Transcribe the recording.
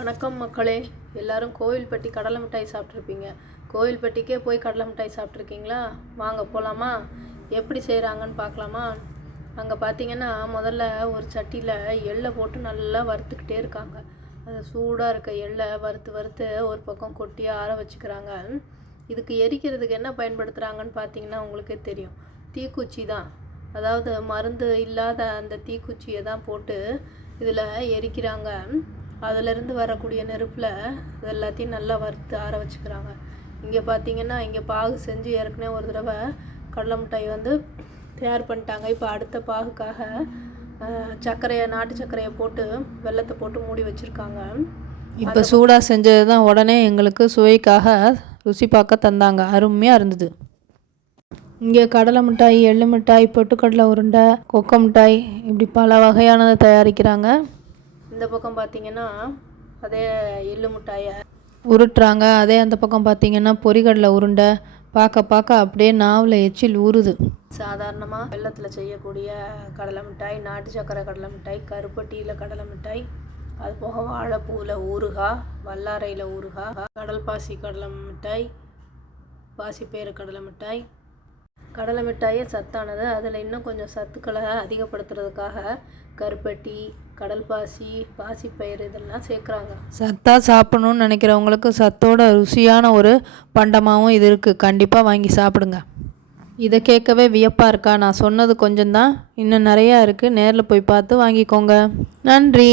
வணக்கம் மக்களே. எல்லாரும் கோவில்பட்டி கடலை மிட்டாய் சாப்பிட்ருப்பீங்க. கோவில்பட்டிக்கே போய் கடலை மிட்டாய் சாப்பிட்ருக்கீங்களா? வாங்க போகலாமா? எப்படி செய்கிறாங்கன்னு பார்க்கலாமா? அங்கே பார்த்தீங்கன்னா முதல்ல ஒரு சட்டியில் எள்ளை போட்டு நல்லா வறுத்துக்கிட்டே இருக்காங்க. அது சூடாக இருக்க எள்ளை வறுத்து வறுத்து ஒரு பக்கம் கொட்டியாக ஆற வச்சுக்கிறாங்க. இதுக்கு எரிக்கிறதுக்கு என்ன பயன்படுத்துகிறாங்கன்னு பார்த்தீங்கன்னா உங்களுக்கே தெரியும், தீக்குச்சி தான். அதாவது மருந்து இல்லாத அந்த தீக்குச்சியை தான் போட்டு இதில் எரிக்கிறாங்க. அதிலிருந்து வரக்கூடிய நெருப்பில் இது எல்லாத்தையும் நல்லா வறுத்து ஆற வச்சுக்கிறாங்க. இங்கே பார்த்தீங்கன்னா இங்கே பாகு செஞ்சு ஏற்கனவே ஒரு தடவை கடலை மிட்டாய் தயார் பண்ணிட்டாங்க. இப்போ அடுத்த பாகுக்காக நாட்டு சர்க்கரையை போட்டு வெல்லத்தை போட்டு மூடி வச்சுருக்காங்க. இப்போ சூடாக செஞ்சது தான் உடனே எங்களுக்கு சுவைக்காக ருசி பார்க்க தந்தாங்க. அருமையாக இருந்தது. இங்கே கடலை மிட்டாய், எள்ளு மிட்டாய், பொட்டுக்கடலை உருண்டை, கொக்கோ மிட்டாய், இப்படி பல வகையானதை தயாரிக்கிறாங்க. இந்த பக்கம் பார்த்திங்கன்னா அதே எள்ளு மிட்டாயை உருட்டுறாங்க. அதே அந்த பக்கம் பார்த்திங்கன்னா பொரிகடலை உருண்டை. பார்க்க அப்படியே நாவில் எச்சில் ஊறுது. சாதாரணமாக வெள்ளத்தில் செய்யக்கூடிய கடலை மிட்டாய், நாட்டு சக்கரை கடலை மிட்டாய், கருப்பட்டியில் கடலை மிட்டாய், அது போக வாழைப்பூவில் ஊறுகாய், வல்லாரையில் ஊறுகாய், கடல் பாசி கடலை மிட்டாய், பாசிப்பயிறு கடலை மிட்டாய். கடலை மிட்டாயே சத்தானது. அதில் இன்னும் கொஞ்சம் சத்துக்களை அதிகப்படுத்துறதுக்காக கருப்பட்டி, கடல் பாசி, பாசிப்பயிறு இதெல்லாம் சேர்க்குறாங்க. சத்தாக சாப்பிடணும்னு நினைக்கிறவங்களுக்கு சத்தோட ருசியான ஒரு பண்டமாகவும் இது இருக்குது. கண்டிப்பாக வாங்கி சாப்பிடுங்க. இதை கேட்கவே வியப்பாக இருக்கா? நான் சொன்னது கொஞ்சம்தான், இன்னும் நிறையா இருக்குது. நேரில் போய் பார்த்து வாங்கிக்கோங்க. நன்றி.